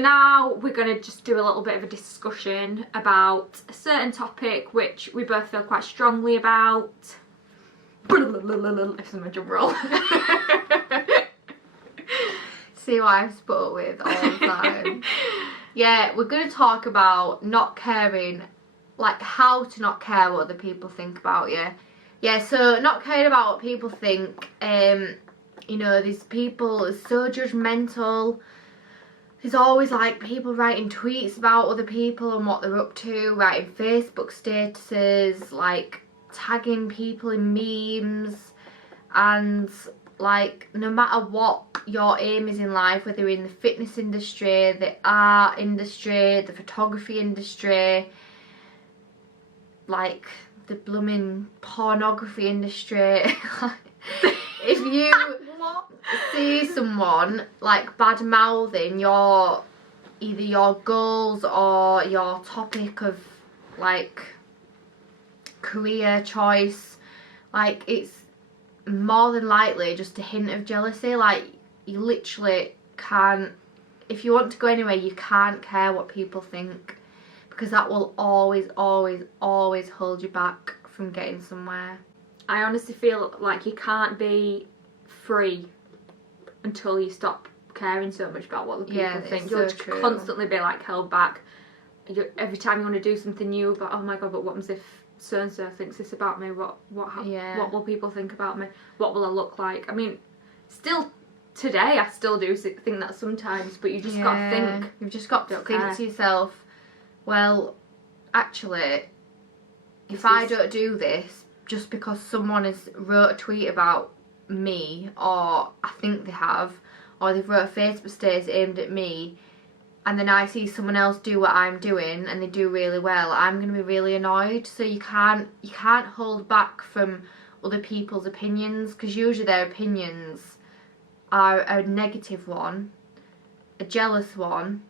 now we're going to just do a little bit of a discussion about a certain topic which we both feel quite strongly about. If I'm a drum roll. See what I've put up with all the time. Yeah, we're going to talk about not caring, like how to not care what other people think about you. Yeah, so not caring about what people think. You know, these people are so judgmental. There's always like people writing tweets about other people and what they're up to, writing Facebook statuses, like tagging people in memes, and like no matter what your aim is in life, whether you're in the fitness industry, the art industry, the photography industry, like the blooming pornography industry, if you see someone like bad mouthing your either your goals or your topic of like career choice, like it's more than likely just a hint of jealousy. Like you literally can't, if you want to go anywhere, you can't care what people think, because that will always hold you back from getting somewhere. I honestly feel like you can't be free until you stop caring so much about what the people think. You'll constantly be like held back. Every time you want to do something new, but oh my god, but what was if so and so thinks this about me? What will people think about me? What will I look like? I mean, still today I still do think that sometimes, but you just got to think. You've just got to think to yourself, well, actually, if I don't do this just because someone has wrote a tweet about me, or I think they have, or they've wrote a Facebook status aimed at me, and then I see someone else do what I'm doing and they do really well, I'm going to be really annoyed. So you can't hold back from other people's opinions, because usually their opinions are a negative one, a jealous one,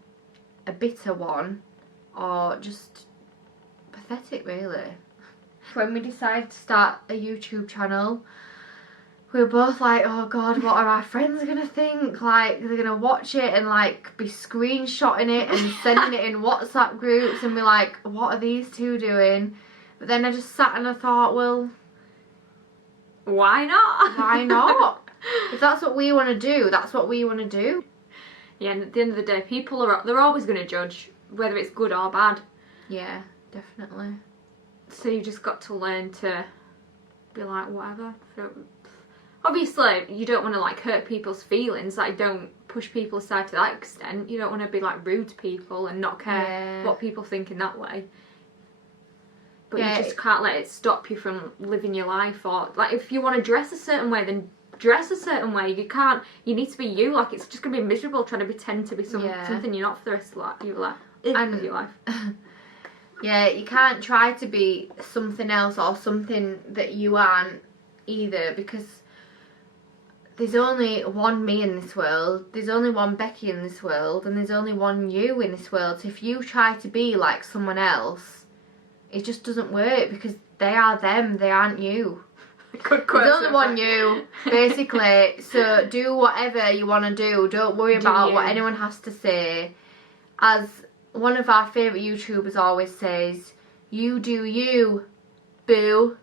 a bitter one, or just pathetic really. When we decided to start a YouTube channel, we were both like, oh god, what are our friends gonna think? Like, they're gonna watch it and like be screenshotting it and sending it in WhatsApp groups and be like, what are these two doing? But then I just sat and I thought, well, why not? Why not? If that's what we want to do, that's what we want to do. Yeah, and at the end of the day, people they're always going to judge, whether it's good or bad. Yeah, definitely. So you just got to learn to be like, whatever. Obviously, you don't want to like hurt people's feelings. Like, don't push people aside to that extent. You don't want to be like rude to people and not care what people think in that way. But you just can't let it stop you from living your life. Or like, if you want to dress a certain way, then dress a certain way. You need to be you. Like, it's just gonna be miserable trying to pretend to be something you're not for the rest of your life. Of your life. Yeah, you can't try to be something else or something that you aren't either, because there's only one me in this world, there's only one Becky in this world, and there's only one you in this world. So if you try to be like someone else, it just doesn't work, because they are them, they aren't you. There's only one you, basically. So do whatever you want to do. Don't worry about what anyone has to say. As one of our favourite YouTubers always says, you do you, boo.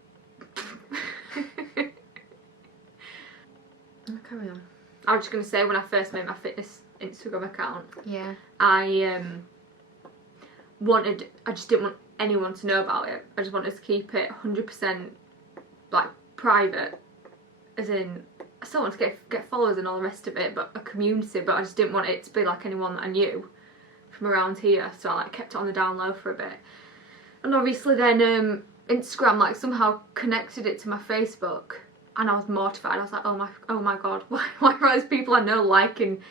Carry on. I was just going to say, when I first made my fitness Instagram account, I just didn't want anyone to know about it. I just wanted to keep it 100% like private, as in I still want to get followers and all the rest of it, but a community, but I just didn't want it to be like anyone that I knew from around here, so I like kept it on the down low for a bit. And obviously then Instagram like somehow connected it to my Facebook, and I was mortified. I was like, oh my god, why are those people I know liking,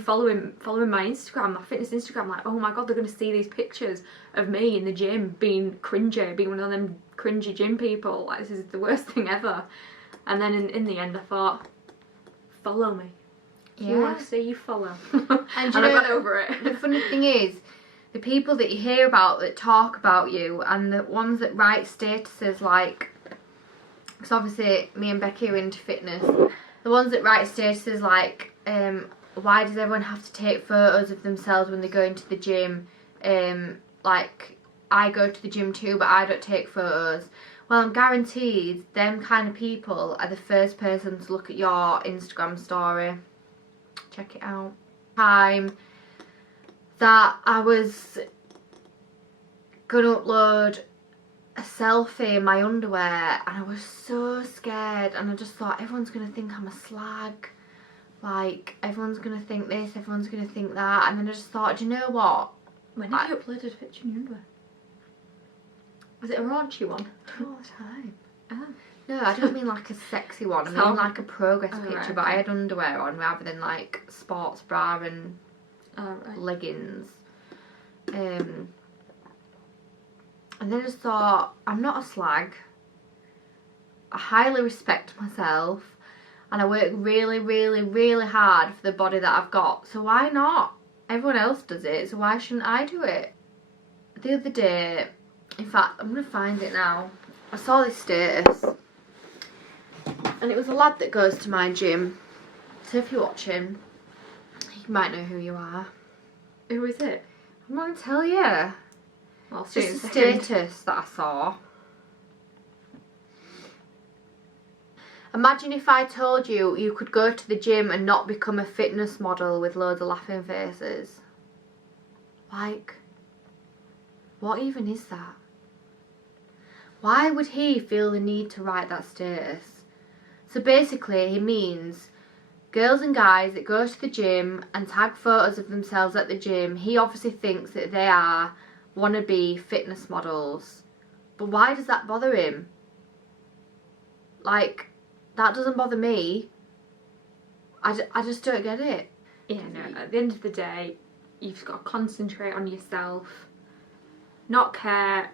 following my Instagram, my fitness Instagram? Like, oh my god, they're going to see these pictures of me in the gym being cringy, being one of them cringy gym people. Like, this is the worst thing ever. And then in the end I thought, follow me. You want to see, you follow. And I got over it. The funny thing is, the people that you hear about that talk about you, and the ones that write statuses like, because obviously me and Becky are into fitness, the ones that write statuses like, why does everyone have to take photos of themselves when they go into the gym? Like, I go to the gym too, but I don't take photos. Well, I'm guaranteed them kind of people are the first person to look at your Instagram story. Check it out. Time that I was gonna upload a selfie in my underwear, and I was so scared, and I just thought everyone's gonna think I'm a slag. Like, everyone's gonna think this, everyone's gonna think that, and then I just thought, do you know what? When have you uploaded a picture in your underwear? Was it a raunchy one? All the time. Oh. No, I don't mean like a sexy one. I mean like a progress picture, right, but I had underwear on rather than like sports bra and Right. leggings. And then I just thought, I'm not a slag. I highly respect myself, and I work really, really, really hard for the body that I've got. So why not? Everyone else does it, so why shouldn't I do it? The other day, in fact, I'm going to find it now. I saw this status, and it was a lad that goes to my gym. So if you're watching, you might know who you are. Who is it? I'm not going to tell you. Well, It's just a status that I saw. Imagine if I told you you could go to the gym and not become a fitness model with loads of laughing faces. Like, what even is that? Why would he feel the need to write that status? So basically, he means girls and guys that go to the gym and tag photos of themselves at the gym, he obviously thinks that they are wannabe fitness models. But why does that bother him? Like, that doesn't bother me. I just don't get it. Yeah, no, at the end of the day, you've just got to concentrate on yourself. Not care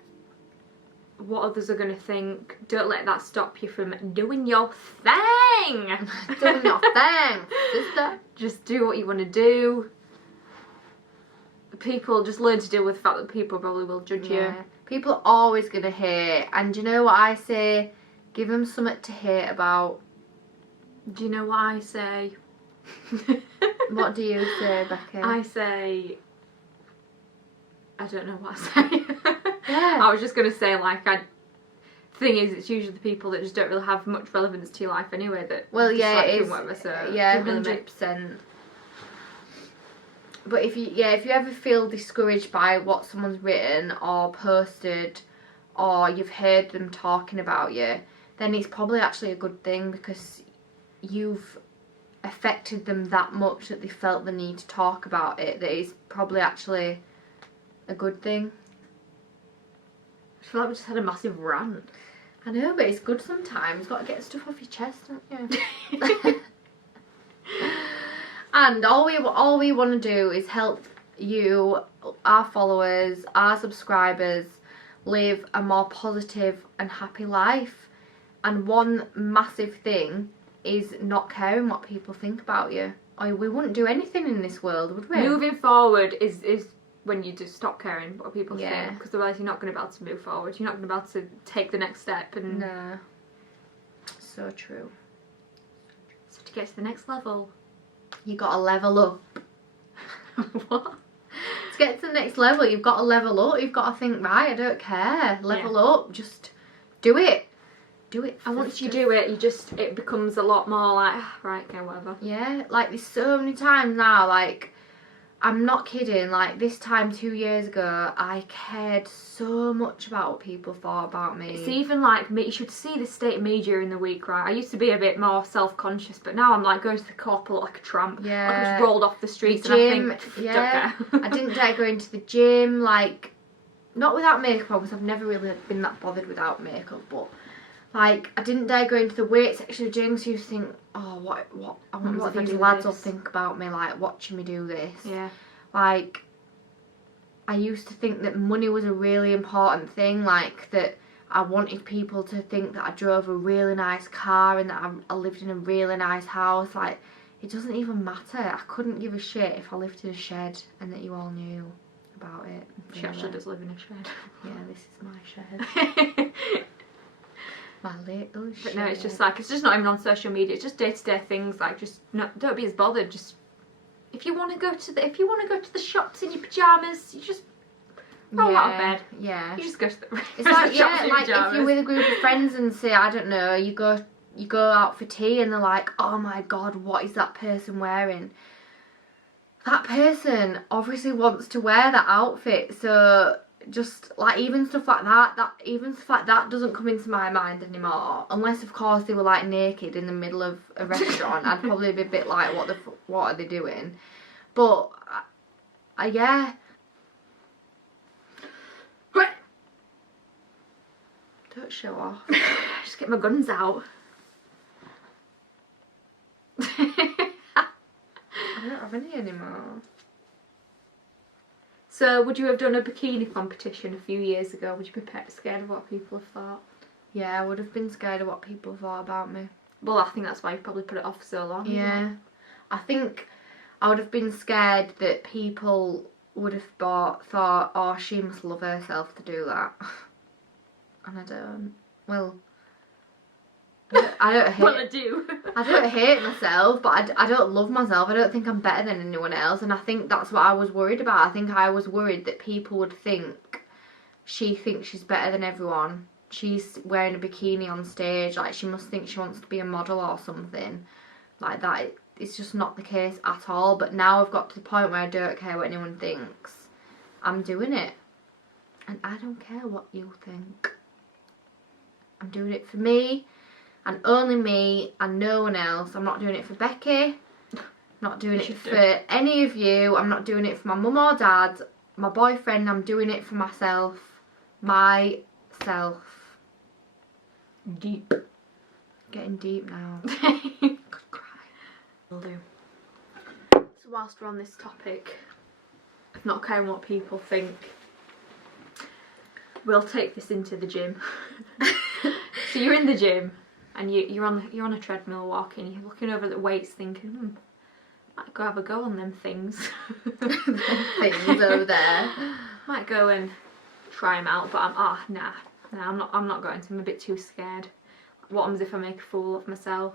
what others are going to think. Don't let that stop you from doing your thing. Doing your thing, sister. Just do what you want to do. People, just learn to deal with the fact that people probably will judge you. People are always going to hate. And do you know what I say? Give them something to hate about. Do you know what I say? What do you say, Becky? I say... I don't know what I say. Yeah. I was just going to say, like, thing is, it's usually the people that just don't really have much relevance to your life anyway that... Well, yeah, it is. Whatever, so yeah, doesn't really 100%. But if you ever feel discouraged by what someone's written or posted, or you've heard them talking about you, then it's probably actually a good thing, because you've affected them that much that they felt the need to talk about it, that it's probably actually a good thing. I feel like we just had a massive rant. I know, but it's good sometimes. Got to get stuff off your chest, don't you? And all we want to do is help you, our followers, our subscribers, live a more positive and happy life. And one massive thing is not caring what people think about you. Or we wouldn't do anything in this world, would we? Moving forward is when you just stop caring what people Yeah. think, because otherwise you're not going to be able to move forward. You're not going to be able to take the next step. And No. So true. so to get to the next level. You got to level up. What? To get to the next level, you've got to level up. You've got to think, right, I don't care. Level up. Just do it. Do it. And once you do it, it becomes a lot more like, right, okay, whatever. Yeah, like there's so many times now, like, I'm not kidding, like this time 2 years ago, I cared so much about what people thought about me. It's even like me, you should see the state of me during the week, right? I used to be a bit more self-conscious, but now I'm like going to the co-op like a tramp. Yeah. Like I just rolled off the streets The and I gym, think, yeah. don't care. I didn't dare go into the gym, like, not without makeup on, because I've never really been that bothered without makeup, but like, I didn't dare go into the weight section of the gym, so you think, oh, what, I wonder what these lads will think about me, like, watching me do this. Yeah. Like, I used to think that money was a really important thing, like, that I wanted people to think that I drove a really nice car and that I lived in a really nice house. Like, it doesn't even matter. I couldn't give a shit if I lived in a shed and that you all knew about it. She actually does live in a shed. Yeah, this is my shed. My little shed. But no, it's just like, it's just not even on social media, it's just day-to-day things, like, just don't be as bothered, just If you want to go to the shops in your pajamas, you just roll out of bed. Yeah. You just go to the It's like, shops in your like pajamas. if you're with a group of friends and say, I don't know, you go out for tea and they're like, oh my god, what is that person wearing? That person obviously wants to wear that outfit, so just like even stuff like that doesn't come into my mind anymore, unless of course they were like naked in the middle of a restaurant. I'd probably be a bit like, what are they doing? But yeah. Don't show off. Just get my guns out. I don't have any anymore. So, would you have done a bikini competition a few years ago? Would you be scared of what people have thought? Yeah, I would have been scared of what people thought about me. Well, I think that's why you probably put it off so long. Yeah. I think I would have been scared that people would have thought, oh, she must love herself to do that. And I don't. Well, I don't hate. Well, I do. I don't hate myself, but I don't love myself. I don't think I'm better than anyone else, and I think that's what I was worried about. I think I was worried that people would think she thinks she's better than everyone. She's wearing a bikini on stage, like she must think she wants to be a model or something like that. It's just not the case at all. But now I've got to the point where I don't care what anyone thinks. I'm doing it, and I don't care what you think. I'm doing it for me. And only me and no one else. I'm not doing it for Becky. Not doing it for any of you. I'm not doing it for my mum or dad. My boyfriend. I'm doing it for myself. Myself. Deep. Getting deep now. Could cry. Will do. So whilst we're on this topic of not caring what people think, we'll take this into the gym. So you're in the gym. And you're on a treadmill walking, you're looking over at the weights thinking, might go have a go on them things. Things over there. Might go and try them out, but I'm not going to. I'm a bit too scared. What happens if I make a fool of myself?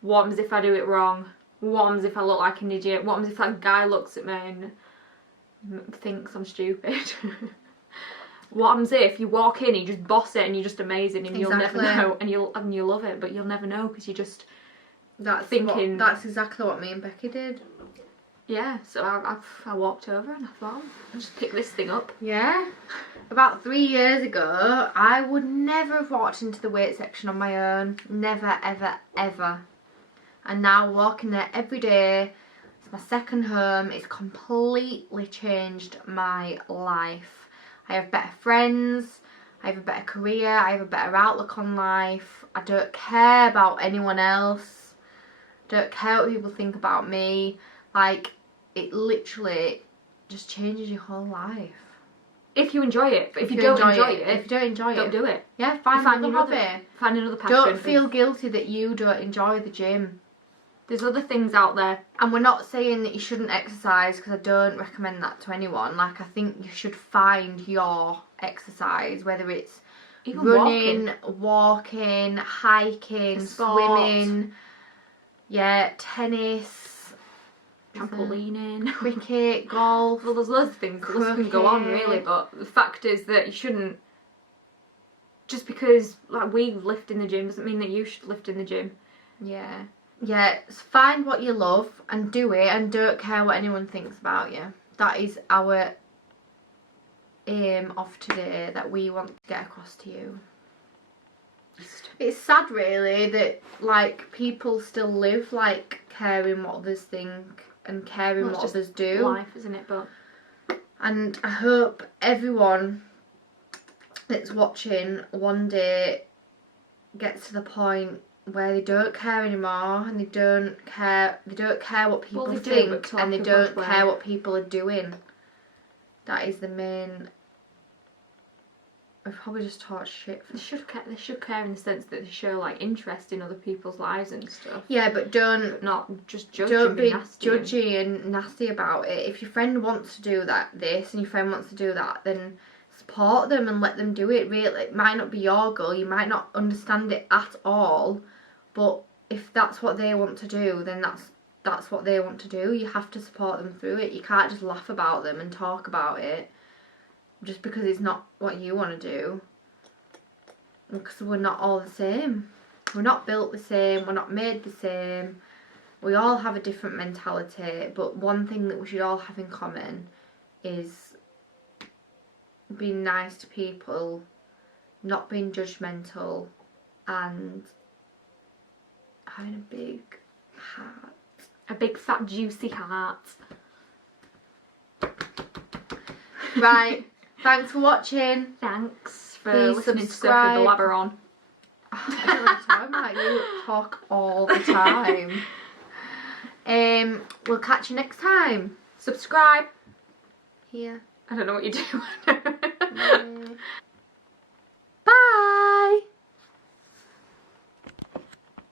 What happens if I do it wrong? What happens if I look like an idiot? What happens if that guy looks at me and thinks I'm stupid? What happens if you walk in and you just boss it and you're just amazing and you'll never know, and you'll love it, but you'll never know because you're just thinking. That's exactly what me and Becky did. Yeah, so I walked over and I thought, I'll just pick this thing up. Yeah. About 3 years ago, I would never have walked into the weight section on my own. Never, ever, ever. And now walking there every day, it's my second home. It's completely changed my life. I have better friends, I have a better career, I have a better outlook on life. I don't care about anyone else. Don't care what people think about me. Like, it literally just changes your whole life. If you enjoy it. But if you don't enjoy it, if you don't enjoy don't it, do it. Yeah, find another hobby. Find another passion. Don't feel guilty that you don't enjoy the gym. There's other things out there. And we're not saying that you shouldn't exercise, because I don't recommend that to anyone. Like, I think you should find your exercise, whether it's even running, walking, hiking, swimming, tennis, trampolining, cricket, golf. Well, there's loads of things. The list can go on, really, but the fact is that you shouldn't, just because like we lift in the gym doesn't mean that you should lift in the gym. Yeah. Yeah, find what you love and do it, and don't care what anyone thinks about you. That is our aim of today, that we want to get across to you. It's sad, really, that like people still live like caring what others think and caring what others do. Life, isn't it? But and I hope everyone that's watching one day gets to the point where they don't care anymore, and they don't care what people think, and they don't care what people are doing. That is the main. I've probably just taught shit. They should care in the sense that they show like interest in other people's lives and stuff. Yeah, but not just judge. Don't be judgy and nasty about it. If your friend wants to do this, and your friend wants to do that, then support them and let them do it. Really, it might not be your goal. You might not understand it at all. But if that's what they want to do, then that's what they want to do. You have to support them through it. You can't just laugh about them and talk about it just because it's not what you want to do. Because we're not all the same. We're not built the same. We're not made the same. We all have a different mentality. But one thing that we should all have in common is being nice to people, not being judgmental, and having a big heart. A big fat juicy heart. Right. Thanks for watching. Thanks for Please listening subscribe. to Sophie Blabber on. I don't know what I'm like. You talk all the time. We'll catch you next time. Subscribe. Here. I don't know what you do.